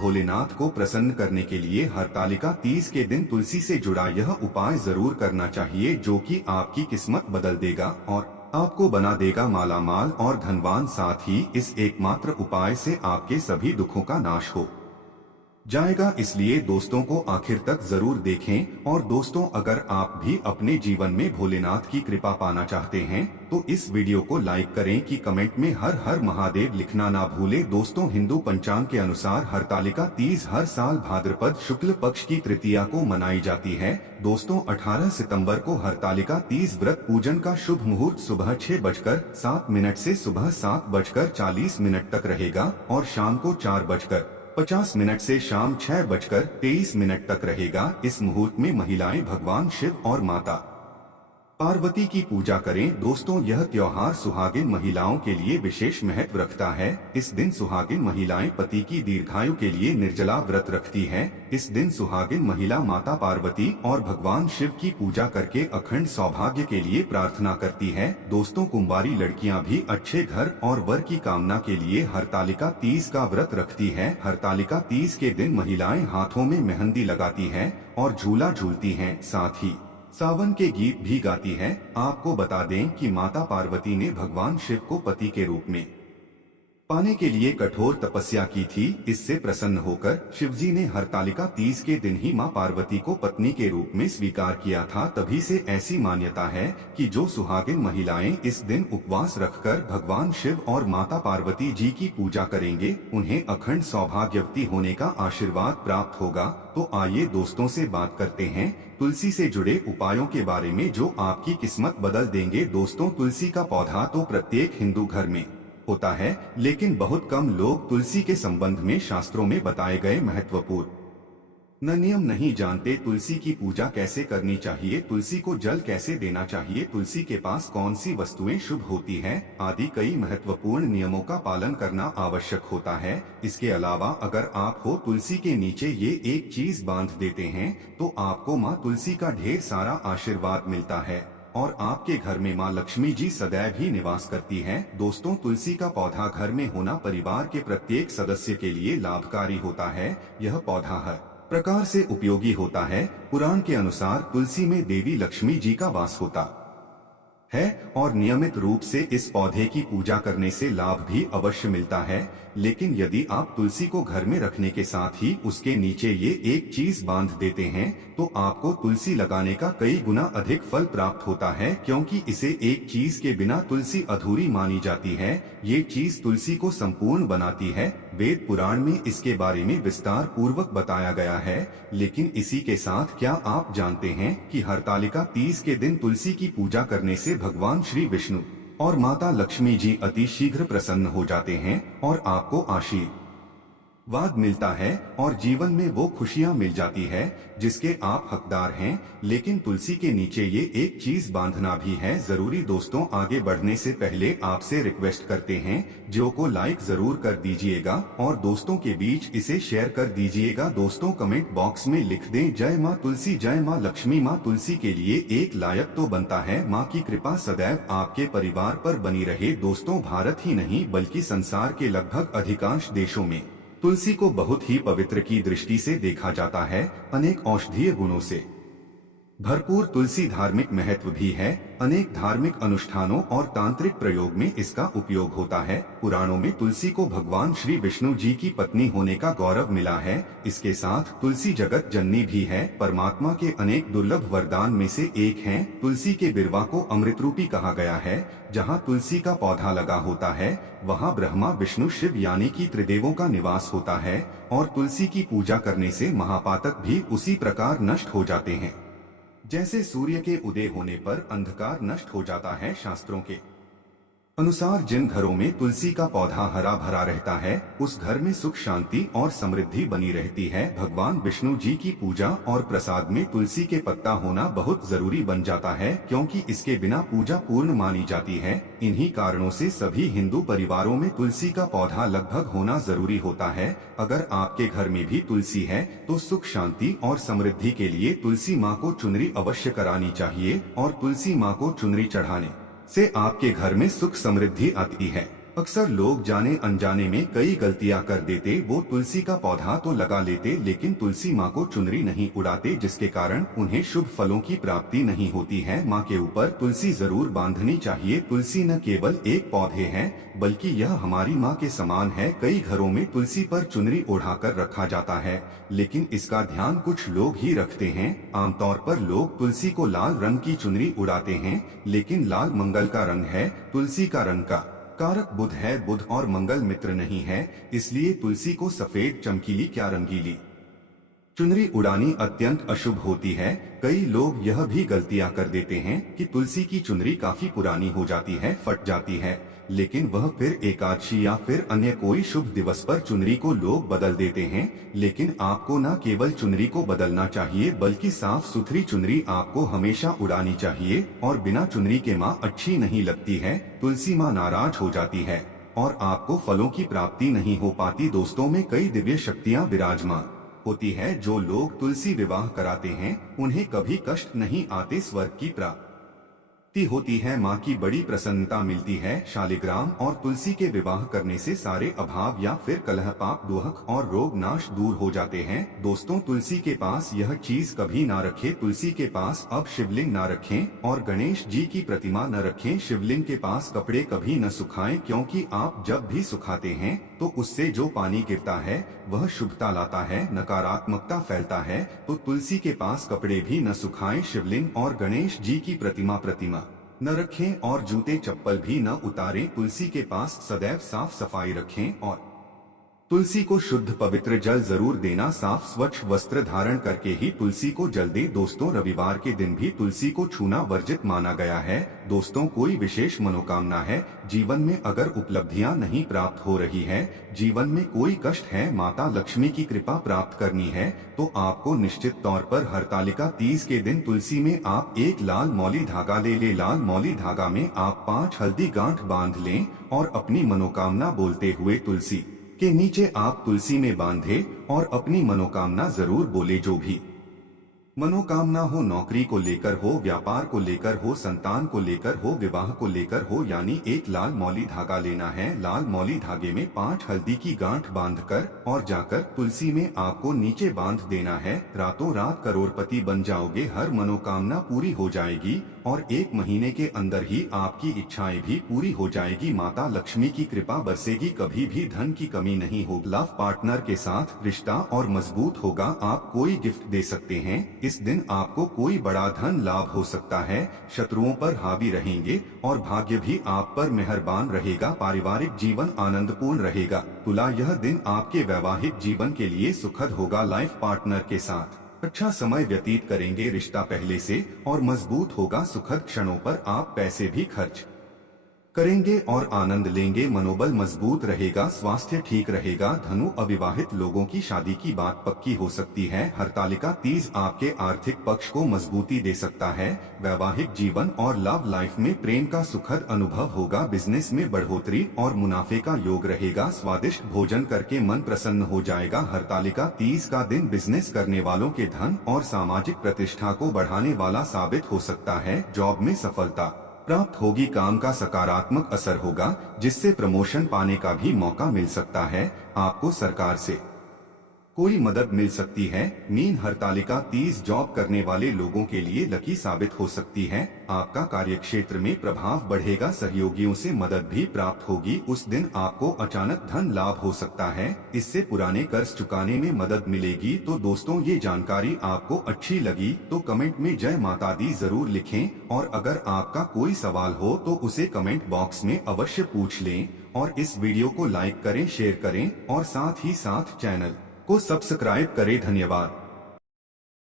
भोलेनाथ को प्रसन्न करने के लिए हरतालिका तीज के दिन तुलसी से जुड़ा यह उपाय जरूर करना चाहिए, जो कि आपकी किस्मत बदल देगा और आपको बना देगा मालामाल और धनवान। साथ ही इस एकमात्र उपाय से आपके सभी दुखों का नाश हो जाएगा। इसलिए दोस्तों को आखिर तक जरूर देखें। और दोस्तों, अगर आप भी अपने जीवन में भोलेनाथ की कृपा पाना चाहते हैं तो इस वीडियो को लाइक करें कि कमेंट में हर हर महादेव लिखना ना भूलें। दोस्तों, हिंदू पंचांग के अनुसार हरतालिका तीज हर साल भाद्रपद शुक्ल पक्ष की तृतीया को मनाई जाती है। दोस्तों, 18 सितंबर को हरतालिका तीज व्रत पूजन का शुभ मुहूर्त सुबह 6:07 से सुबह 7:40 तक रहेगा और शाम को 4:50 से शाम 6:23 तक रहेगा। इस मुहूर्त में महिलाएं भगवान शिव और माता पार्वती की पूजा करें। दोस्तों, यह त्योहार सुहागिन महिलाओं के लिए विशेष महत्व रखता है। इस दिन सुहागिन महिलाएं पति की दीर्घायु के लिए निर्जला व्रत रखती हैं। इस दिन सुहागिन महिला माता पार्वती और भगवान शिव की पूजा करके अखंड सौभाग्य के लिए प्रार्थना करती है। दोस्तों, कुंवारी लड़कियां भी अच्छे घर और वर की कामना के लिए हरतालिका तीज का व्रत रखती है। हरतालिका तीज के दिन महिलाएं हाथों में मेहंदी लगाती है और झूला झूलती हैं। साथ ही सावन के गीत भी गाती है। आपको बता दें कि माता पार्वती ने भगवान शिव को पति के रूप में पाने के लिए कठोर तपस्या की थी। इससे प्रसन्न होकर शिवजी ने हरतालिका तीज के दिन ही मां पार्वती को पत्नी के रूप में स्वीकार किया था। तभी से ऐसी मान्यता है कि जो सुहागिन महिलाएं इस दिन उपवास रखकर भगवान शिव और माता पार्वती जी की पूजा करेंगे, उन्हें अखंड सौभाग्यवती होने का आशीर्वाद प्राप्त होगा। तो आइए दोस्तों से बात करते हैं तुलसी से जुड़े उपायों के बारे में, जो आपकी किस्मत बदल देंगे। दोस्तों, तुलसी का पौधा तो प्रत्येक हिंदू घर में होता है, लेकिन बहुत कम लोग तुलसी के संबंध में शास्त्रों में बताए गए महत्वपूर्ण नियम नहीं जानते। तुलसी की पूजा कैसे करनी चाहिए, तुलसी को जल कैसे देना चाहिए, तुलसी के पास कौन सी वस्तुएं शुभ होती हैं, आदि कई महत्वपूर्ण नियमों का पालन करना आवश्यक होता है। इसके अलावा अगर आप हो तुलसी के नीचे ये एक चीज बांध देते हैं तो आपको माँ तुलसी का ढेर सारा आशीर्वाद मिलता है और आपके घर में माँ लक्ष्मी जी सदैव ही निवास करती हैं। दोस्तों, तुलसी का पौधा घर में होना परिवार के प्रत्येक सदस्य के लिए लाभकारी होता है। यह पौधा हर प्रकार से उपयोगी होता है। पुराण के अनुसार तुलसी में देवी लक्ष्मी जी का वास होता है और नियमित रूप से इस पौधे की पूजा करने से लाभ भी अवश्य मिलता है। लेकिन यदि आप तुलसी को घर में रखने के साथ ही उसके नीचे ये एक चीज बांध देते हैं तो आपको तुलसी लगाने का कई गुना अधिक फल प्राप्त होता है, क्योंकि इसे एक चीज के बिना तुलसी अधूरी मानी जाती है। ये चीज तुलसी को संपूर्ण बनाती है। वेद पुराण में इसके बारे में विस्तार पूर्वक बताया गया है। लेकिन इसी के साथ क्या आप जानते हैं कि हरतालिका तीज के दिन तुलसी की पूजा करने से भगवान श्री विष्णु और माता लक्ष्मी जी अति शीघ्र प्रसन्न हो जाते हैं और आपको आशीर्वाद मिलता है और जीवन में वो खुशियां मिल जाती है जिसके आप हकदार हैं। लेकिन तुलसी के नीचे ये एक चीज बांधना भी है जरूरी। दोस्तों, आगे बढ़ने से पहले आपसे रिक्वेस्ट करते हैं वीडियो को लाइक जरूर कर दीजिएगा और दोस्तों के बीच इसे शेयर कर दीजिएगा। दोस्तों, कमेंट बॉक्स में लिख दें जय माँ तुलसी, जय माँ लक्ष्मी। माँ तुलसी के लिए एक लायक तो बनता है। माँ की कृपा सदैव आपके परिवार पर बनी रहे। दोस्तों, भारत ही नहीं बल्कि संसार के लगभग अधिकांश देशों में तुलसी को बहुत ही पवित्र की दृष्टि से देखा जाता है। अनेक औषधीय गुणों से भरपूर तुलसी धार्मिक महत्व भी है। अनेक धार्मिक अनुष्ठानों और तांत्रिक प्रयोग में इसका उपयोग होता है। पुराणों में तुलसी को भगवान श्री विष्णु जी की पत्नी होने का गौरव मिला है। इसके साथ तुलसी जगत जननी भी है। परमात्मा के अनेक दुर्लभ वरदान में से एक है। तुलसी के बिरवा को अमृत रूपी कहा गया है। जहाँ तुलसी का पौधा लगा होता है वहाँ ब्रह्मा विष्णु शिव यानी कि त्रिदेवों का निवास होता है और तुलसी की पूजा करने से महापातक भी उसी प्रकार नष्ट हो जाते हैं जैसे सूर्य के उदय होने पर अंधकार नष्ट हो जाता है। शास्त्रों के अनुसार जिन घरों में तुलसी का पौधा हरा भरा रहता है उस घर में सुख शांति और समृद्धि बनी रहती है। भगवान विष्णु जी की पूजा और प्रसाद में तुलसी के पत्ता होना बहुत जरूरी बन जाता है, क्योंकि इसके बिना पूजा पूर्ण मानी जाती है। इन्हीं कारणों से सभी हिंदू परिवारों में तुलसी का पौधा लगभग होना जरूरी होता है। अगर आपके घर में भी तुलसी है तो सुख शांति और समृद्धि के लिए तुलसी माँ को चुनरी अवश्य करानी चाहिए और तुलसी माँ को चुनरी चढ़ाने से आपके घर में सुख समृद्धि आती है। अक्सर लोग जाने अनजाने में कई गलतियां कर देते। वो तुलसी का पौधा तो लगा लेते लेकिन तुलसी माँ को चुनरी नहीं उड़ाते, जिसके कारण उन्हें शुभ फलों की प्राप्ति नहीं होती है। माँ के ऊपर तुलसी जरूर बांधनी चाहिए। तुलसी न केवल एक पौधे है बल्कि यह हमारी माँ के समान है। कई घरों में तुलसी पर चुनरी ओढ़ाकर रखा जाता है लेकिन इसका ध्यान कुछ लोग ही रखते हैं। आमतौर पर लोग तुलसी को लाल रंग की चुनरी उड़ाते हैं लेकिन लाल मंगल का रंग है। तुलसी का रंग का कारक बुध है। बुध और मंगल मित्र नहीं है, इसलिए तुलसी को सफेद, चमकीली क्या रंगीली चुनरी उड़ानी अत्यंत अशुभ होती है। कई लोग यह भी गलतियां कर देते हैं कि तुलसी की चुनरी काफी पुरानी हो जाती है, फट जाती है, लेकिन वह फिर एकादशी या फिर अन्य कोई शुभ दिवस पर चुनरी को लोग बदल देते हैं। लेकिन आपको न केवल चुनरी को बदलना चाहिए बल्कि साफ सुथरी चुनरी आपको हमेशा उड़ानी चाहिए। और बिना चुनरी के माँ अच्छी नहीं लगती है। तुलसी माँ नाराज हो जाती है और आपको फलों की प्राप्ति नहीं हो पाती। दोस्तों में कई दिव्य शक्तियाँ विराजमान होती है। जो लोग तुलसी विवाह कराते हैं उन्हें कभी कष्ट नहीं आते, स्वर्ग की प्राप्ति होती है, माँ की बड़ी प्रसन्नता मिलती है। शालिग्राम और तुलसी के विवाह करने से सारे अभाव या फिर कलह, पाप, दुहक और रोग नाश दूर हो जाते हैं। दोस्तों, तुलसी के पास यह चीज कभी ना रखें। तुलसी के पास अब शिवलिंग ना रखें और गणेश जी की प्रतिमा न रखें। शिवलिंग के पास कपड़े कभी न सुखाएं, क्योंकि आप जब भी सुखाते हैं तो उससे जो पानी गिरता है वह शुभता लाता है, नकारात्मकता फैलता है। तो तुलसी के पास कपड़े भी न सुखाएं। शिवलिंग और गणेश जी की प्रतिमा न रखें और जूते चप्पल भी न उतारें। तुलसी के पास सदैव साफ सफाई रखें और तुलसी को शुद्ध पवित्र जल जरूर देना। साफ स्वच्छ वस्त्र धारण करके ही तुलसी को जल दे। दोस्तों, रविवार के दिन भी तुलसी को छूना वर्जित माना गया है। दोस्तों, कोई विशेष मनोकामना है, जीवन में अगर उपलब्धियां नहीं प्राप्त हो रही है, जीवन में कोई कष्ट है, माता लक्ष्मी की कृपा प्राप्त करनी है, तो आपको निश्चित तौर पर हरतालिका तीज के दिन तुलसी में आप एक लाल मौली धागा ले लाल मौली धागा में आप 5 हल्दी गांठ बांध लें और अपनी मनोकामना बोलते हुए तुलसी के नीचे आप तुलसी में बांधे और अपनी मनोकामना जरूर बोले। जो भी मनोकामना हो, नौकरी को लेकर हो, व्यापार को लेकर हो, संतान को लेकर हो, विवाह को लेकर हो, यानी एक लाल मौली धागा लेना है। लाल मौली धागे में 5 हल्दी की गांठ बांधकर और जाकर तुलसी में आपको नीचे बांध देना है। रातों रात करोड़पति बन जाओगे, हर मनोकामना पूरी हो जाएगी और 1 महीने के अंदर ही आपकी इच्छाएं भी पूरी हो जाएगी। माता लक्ष्मी की कृपा बरसेगी, कभी भी धन की कमी नहीं होगी। लव पार्टनर के साथ रिश्ता और मजबूत होगा। आप कोई गिफ्ट दे सकते हैं। इस दिन आपको कोई बड़ा धन लाभ हो सकता है। शत्रुओं पर हावी रहेंगे और भाग्य भी आप पर मेहरबान रहेगा। पारिवारिक जीवन आनंदपूर्ण रहेगा। तुला, यह दिन आपके वैवाहिक जीवन के लिए सुखद होगा। लाइफ पार्टनर के साथ अच्छा समय व्यतीत करेंगे। रिश्ता पहले से और मजबूत होगा। सुखद क्षणों पर आप पैसे भी खर्च करेंगे और आनंद लेंगे। मनोबल मजबूत रहेगा, स्वास्थ्य ठीक रहेगा। धनु, अविवाहित लोगों की शादी की बात पक्की हो सकती है। हरतालिका तीज आपके आर्थिक पक्ष को मजबूती दे सकता है। वैवाहिक जीवन और लव लाइफ में प्रेम का सुखद अनुभव होगा। बिजनेस में बढ़ोतरी और मुनाफे का योग रहेगा। स्वादिष्ट भोजन करके मन प्रसन्न हो जाएगा। हरतालिका तीज का दिन बिजनेस करने वालों के धन और सामाजिक प्रतिष्ठा को बढ़ाने वाला साबित हो सकता है। जॉब में सफलता प्राप्त होगी। काम का सकारात्मक असर होगा, जिससे प्रमोशन पाने का भी मौका मिल सकता है। आपको सरकार से कोई मदद मिल सकती है। मीन, हरतालिका तीज जॉब करने वाले लोगों के लिए लकी साबित हो सकती है। आपका कार्यक्षेत्र में प्रभाव बढ़ेगा। सहयोगियों से मदद भी प्राप्त होगी। उस दिन आपको अचानक धन लाभ हो सकता है। इससे पुराने कर्ज चुकाने में मदद मिलेगी। तो दोस्तों, ये जानकारी आपको अच्छी लगी तो कमेंट में जय माता दी जरूर लिखें और अगर आपका कोई सवाल हो तो उसे कमेंट बॉक्स में अवश्य पूछ लें और इस वीडियो को लाइक करें, शेयर करें और साथ ही साथ चैनल को सब्सक्राइब करें। धन्यवाद।